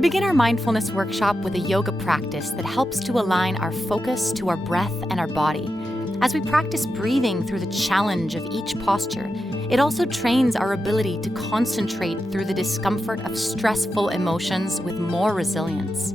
begin our mindfulness workshop with a yoga practice that helps to align our focus to our breath and our body. As we practice breathing through the challenge of each posture, it also trains our ability to concentrate through the discomfort of stressful emotions with more resilience.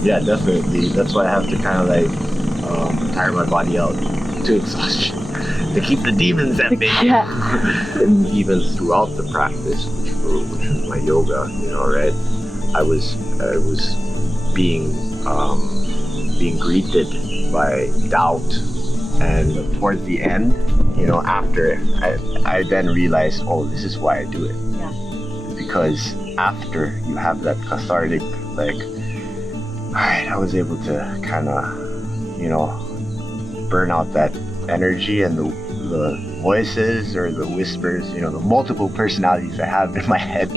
Yeah, definitely. That's why I have to kind of like tire my body out to exhaustion to keep the demons at bay. Yeah. Even throughout the practice, which was my yoga, right? I was being greeted by doubt, and towards the end, after I then realized, oh, this is why I do it. Yeah. Because after you have that cathartic, I was able to kind of, burn out that energy and the voices or the whispers, the multiple personalities I have in my head.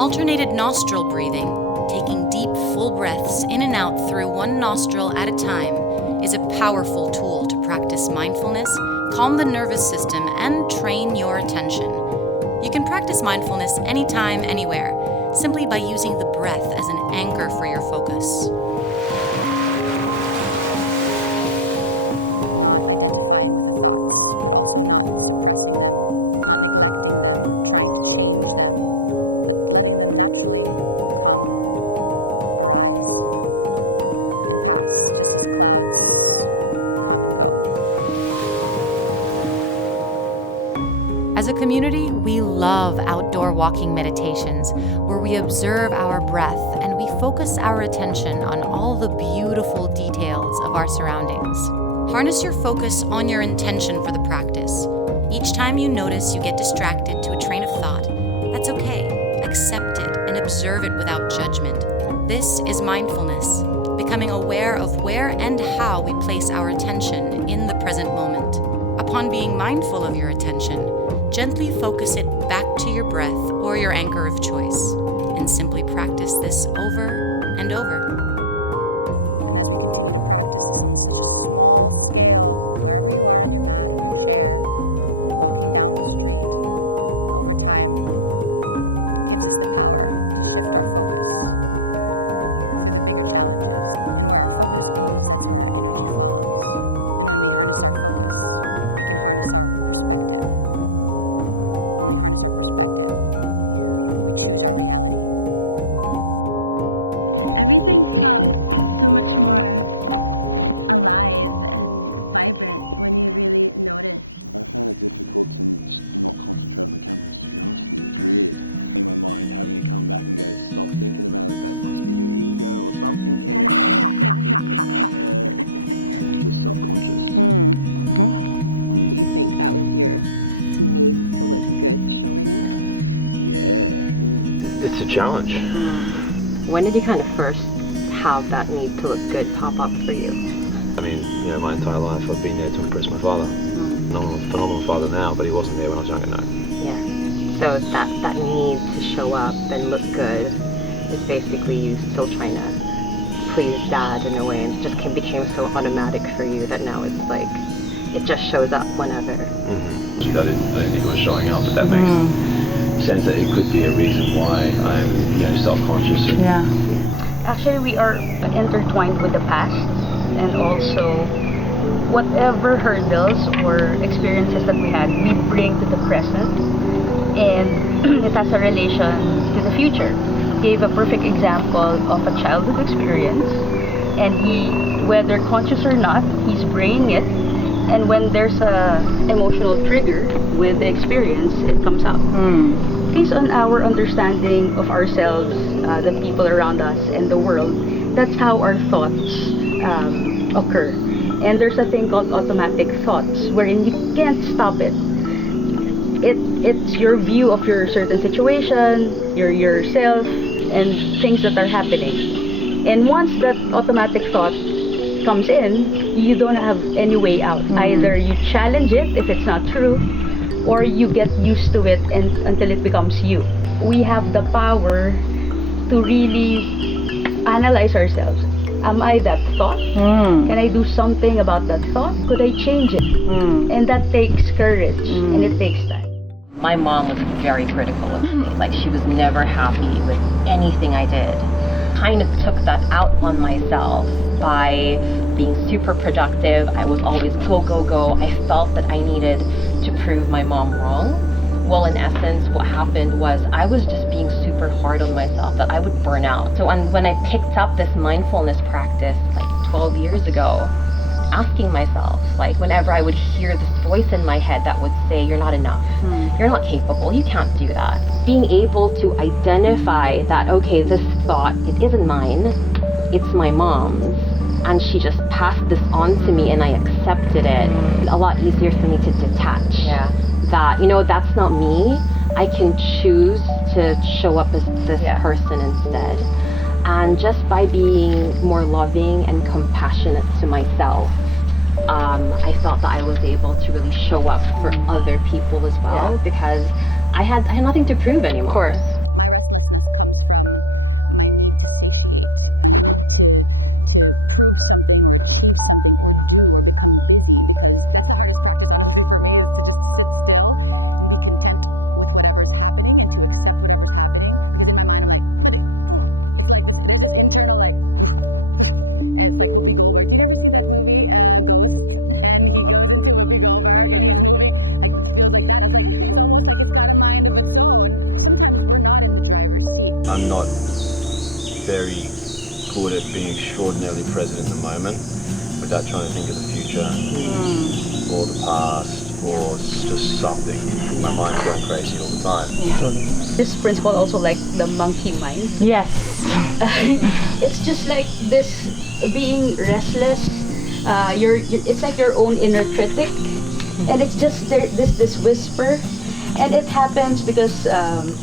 Alternated nostril breathing, taking deep, full breaths in and out through one nostril at a time, is a powerful tool to practice mindfulness, calm the nervous system, and train your attention. You can practice mindfulness anytime, anywhere, simply by using the breath as an anchor for your focus. As a community, we love outdoor walking meditations where we observe our breath and we focus our attention on all the beautiful details of our surroundings. Harness your focus on your intention for the practice. Each time you notice you get distracted to a train of thought, that's okay. Accept it and observe it without judgment. This is mindfulness, becoming aware of where and how we place our attention in the present moment. Upon being mindful of your attention, gently focus it back to your breath or your anchor of choice, and simply practice this over and over. It's a challenge. When did you kind of first have that need to look good pop up for you? I mean, my entire life I've been there to impress my father. Phenomenal father now, but he wasn't there when I was younger, no. Yeah. So that need to show up and look good is basically you still trying to please dad in a way, and it just became so automatic for you that now it's like it just shows up whenever. I didn't think it was showing up, but that makes sense that it could be a reason why I'm self-conscious. Yeah. Actually, we are intertwined with the past, and also whatever hurdles or experiences that we had, we bring to the present, and it has a relation to the future. Gave a perfect example of a childhood experience, and he, whether conscious or not, he's bringing it, and when there's a emotional trigger with the experience, it comes out. Based on our understanding of ourselves, the people around us, and the world, that's how our thoughts occur. And there's a thing called automatic thoughts, wherein you can't stop it. It's your view of your certain situation, yourself, and things that are happening. And once that automatic thought comes in, you don't have any way out. Either you challenge it if it's not true, or you get used to it and until it becomes you. We have the power to really analyze ourselves. Am I that thought? Can I do something about that thought? Could I change it? And that takes courage, and it takes time. My mom was very critical of me. Like, she was never happy with anything I did. Kind of took that out on myself by being super productive. I was always go, go, go. I felt that I needed to prove my mom wrong. Well, in essence, what happened was I was just being super hard on myself, that I would burn out. So when I picked up this mindfulness practice like 12 years ago, asking myself, like, whenever I would hear this voice in my head that would say, you're not enough, you're not capable, you can't do that. Being able to identify that, okay, this thought, it isn't mine, it's my mom's, and she just passed this on to me and I accepted it. A lot easier for me to detach. Yeah. That, that's not me. I can choose to show up as this person instead. And just by being more loving and compassionate to myself, I felt that I was able to really show up for other people as well, because I had nothing to prove anymore. Of course. I'm not very good at being extraordinarily present in the moment without trying to think of the future or the past or it's just something. My mind's going crazy all the time. This principle also like the monkey mind. Yes. It's just like this being restless. It's like your own inner critic, and it's just this whisper, and it happens because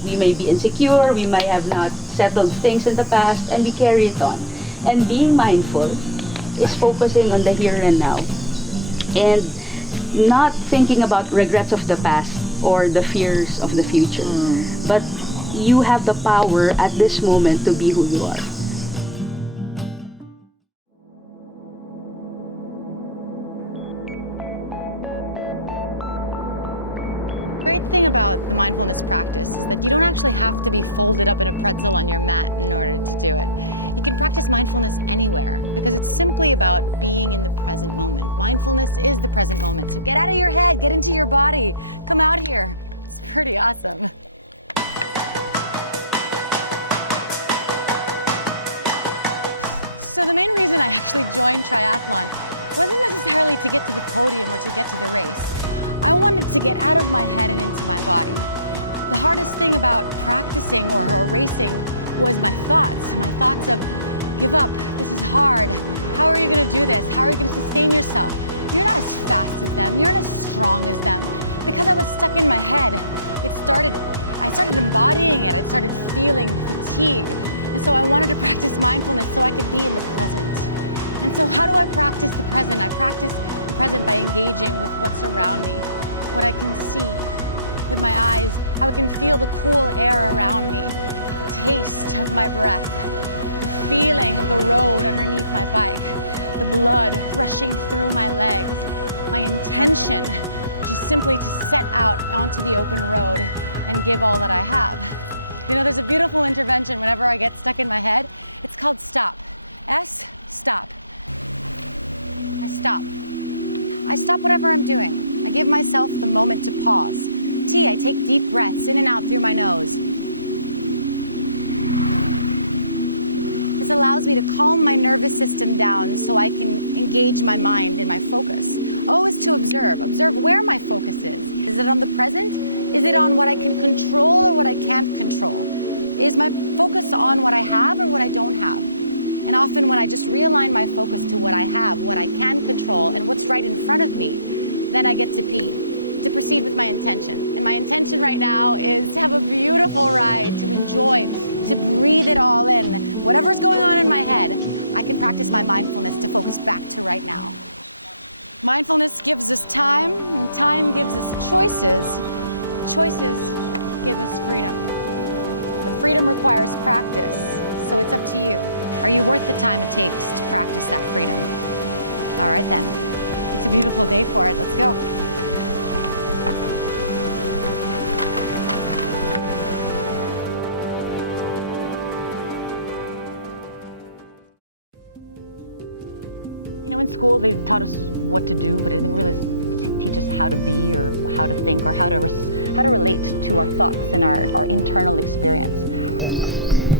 we may be insecure, we might have not settled things in the past, and we carry it on. And being mindful is focusing on the here and now, and not thinking about regrets of the past or the fears of the future, but you have the power at this moment to be who you are.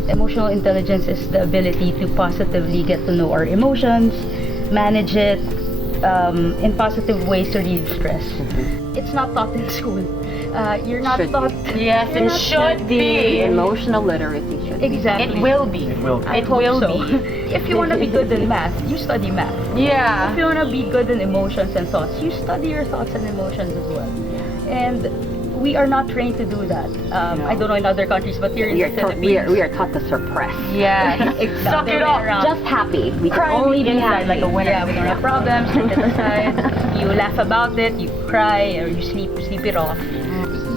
Emotional intelligence is the ability to positively get to know our emotions, manage it in positive ways to relieve stress. It's not taught in school. You're not taught. Yes, it should be. Emotional literacy should be. Exactly. It will be. It will be. I hope so. If you want to be good in math, you study math. Yeah. If you want to be good in emotions and thoughts, you study your thoughts and emotions as well. And we are not trained to do that. I don't know in other countries, but here in the Philippines, we are taught to suppress. yeah, Suck it up. Just happy. We can only be happy. like a winner. Yeah, we don't have problems. You set aside. You laugh about it. You cry or you sleep it off.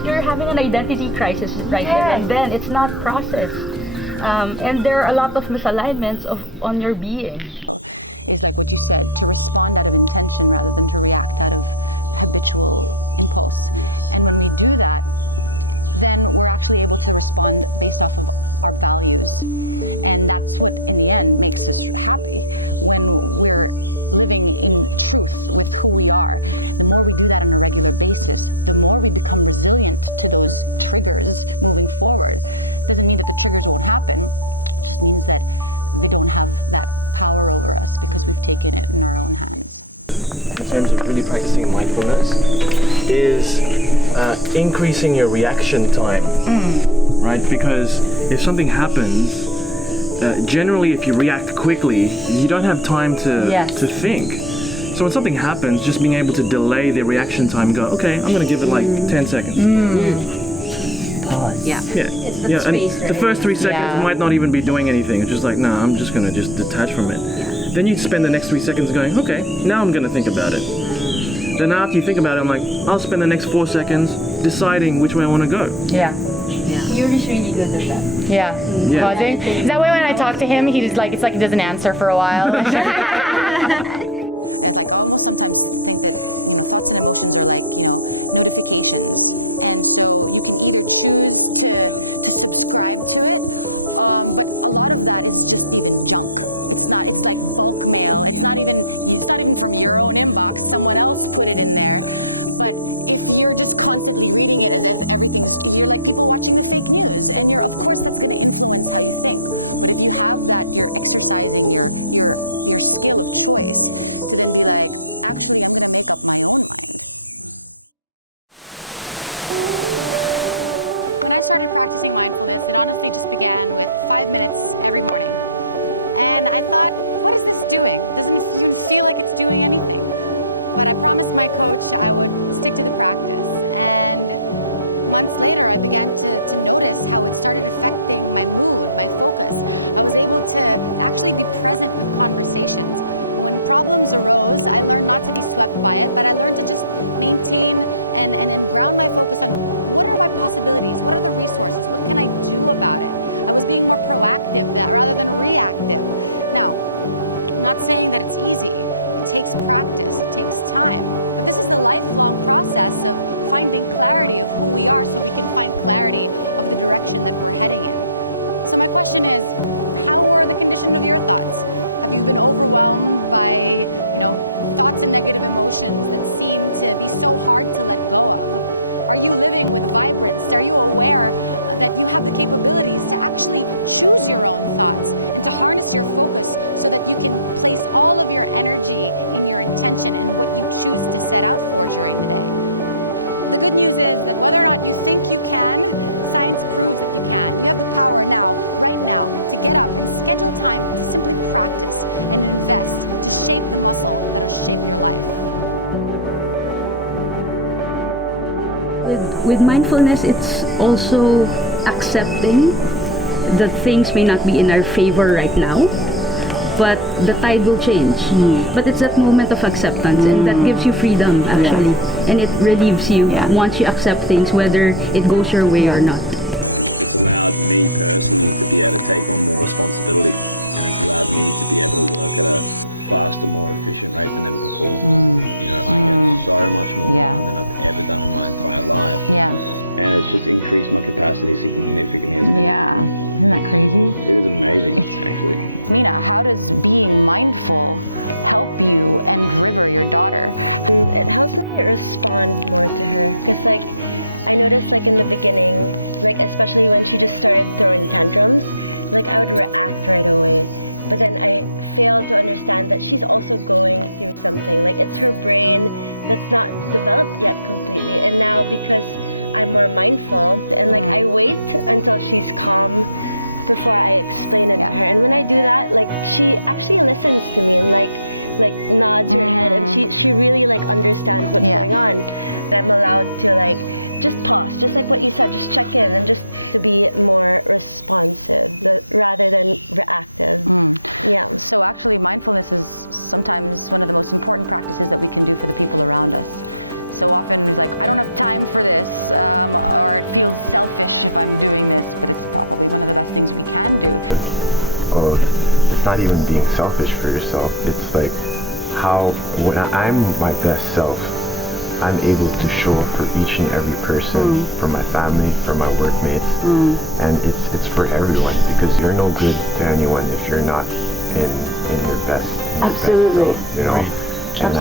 You're having an identity crisis right there, and then it's not processed. And there are a lot of misalignments on your being. terms of really practicing mindfulness is increasing your reaction time, right? Because if something happens, generally if you react quickly, you don't have time to think. So when something happens, just being able to delay the reaction time and go, okay, I'm going to give it like 10 seconds. Pause. Yeah. Yeah. It's the Yeah, and space, the right? first 3 seconds Yeah. might not even be doing anything. It's just like, nah, I'm just gonna just detach from it. Then you spend the next 3 seconds going, okay, now I'm gonna think about it. Then after you think about it, I'm like, I'll spend the next 4 seconds deciding which way I want to go. Yeah. Yuri's really good at that. Yeah. Yeah. Pausing. Is that way when I talk to him, he's like, it's like he doesn't answer for a while. With mindfulness, it's also accepting that things may not be in our favor right now, but the tide will change. But it's that moment of acceptance, and that gives you freedom, actually. And it relieves you once you accept things, whether it goes your way or not. Of it's not even being selfish for yourself. It's like how when I'm my best self, I'm able to show up for each and every person, for my family, for my workmates, and it's for everyone, because you're no good to anyone if you're not in your best. Absolutely. Best self, you know. And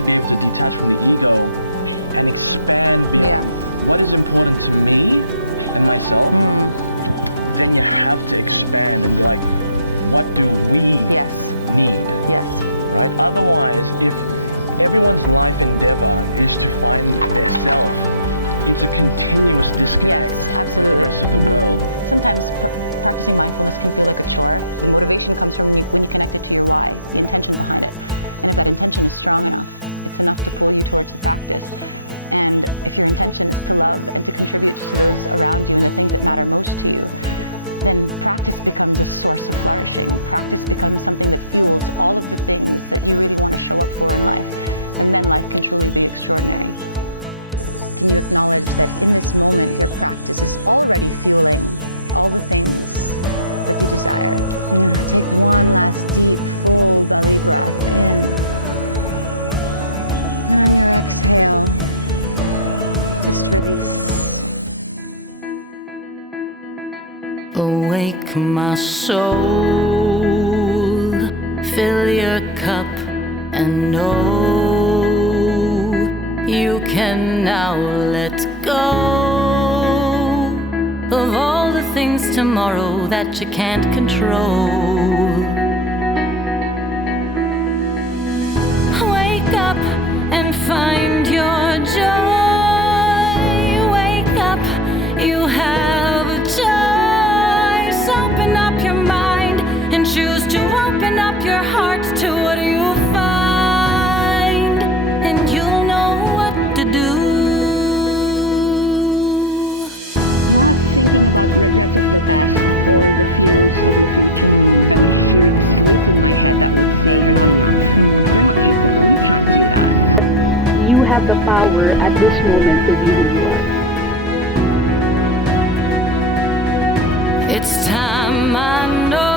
Awake, my soul, fill your cup and know you can now let go of all the things tomorrow that you can't control. Wake up and find your joy. Wake up, you have a choice. Open up your mind and choose to open up your heart to what you find, and you'll know what to do. You have the power at this moment to be who you are. It's time, I know.